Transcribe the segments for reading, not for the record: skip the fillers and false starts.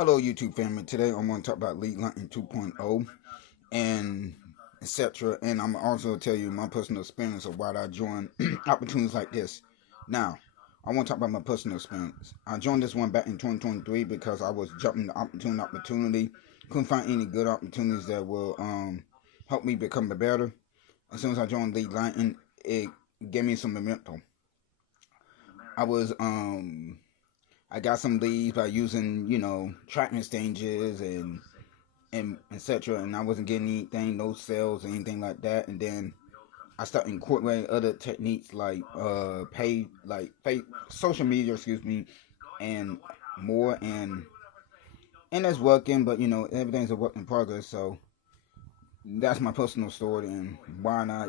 Hello YouTube family. Today I'm going to talk about Lead Lightning 2.0 and etc. And I'm also tell you my personal experience of why I joined opportunities like this. Now, I want to talk about my personal experience. I joined this one back in 2023 because I was jumping to opportunity. Couldn't find any good opportunities that will help me become better. As soon as I joined Lead Lightning, it gave me some momentum. I got some leads by using, tracking exchanges and etc. And I wasn't getting anything, no sales or anything like that. And then I started incorporating other techniques like social media, and more. And that's working, but everything's a work in progress. So that's my personal story and why not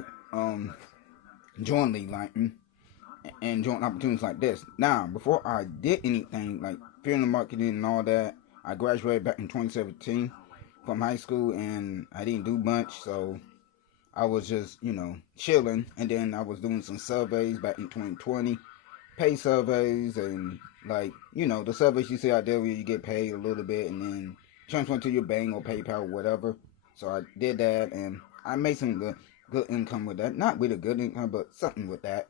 join Lead Lightning and join opportunities like this. Now, before I did anything like affiliate marketing and all that, I graduated back in 2017 from high school, and I didn't do much, so I was just, chilling. And then I was doing some surveys back in 2020, pay surveys, and the surveys you see out there where you get paid a little bit and then transfer to your bank or PayPal or whatever. So I did that, and I made some good income with that. Not really good income, but something with that.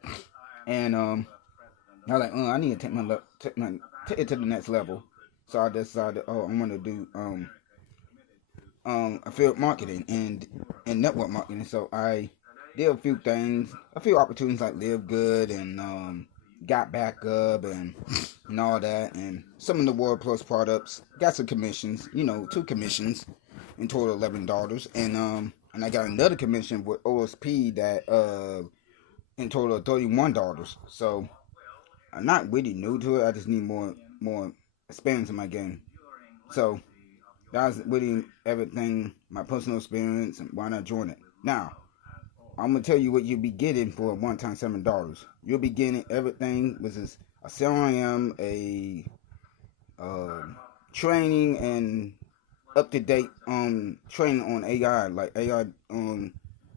And I was like, I need to take it to the next level. So I decided, I'm gonna do affiliate marketing and network marketing. So I did a few things, a few opportunities like Live Good and Got Back Up and all that, and some of the World Plus products. Got some commissions, 2 commissions in total $11, and I got another commission with OSP that in total of $31. So I'm not really new to it. I just need more experience in my game. So that's really everything, my personal experience, and why not join it. Now, I'm gonna tell you what you'll be getting for one-time $7. You'll be getting everything, which is a CRM, a training, and up-to-date training on AI, like AI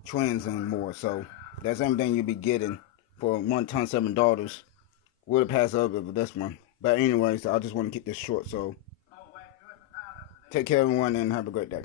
trends and more. So that's everything you'll be getting for one-time $7. Would have passed up with this one, but anyways, I just want to keep this short. So take care, everyone, and have a great day.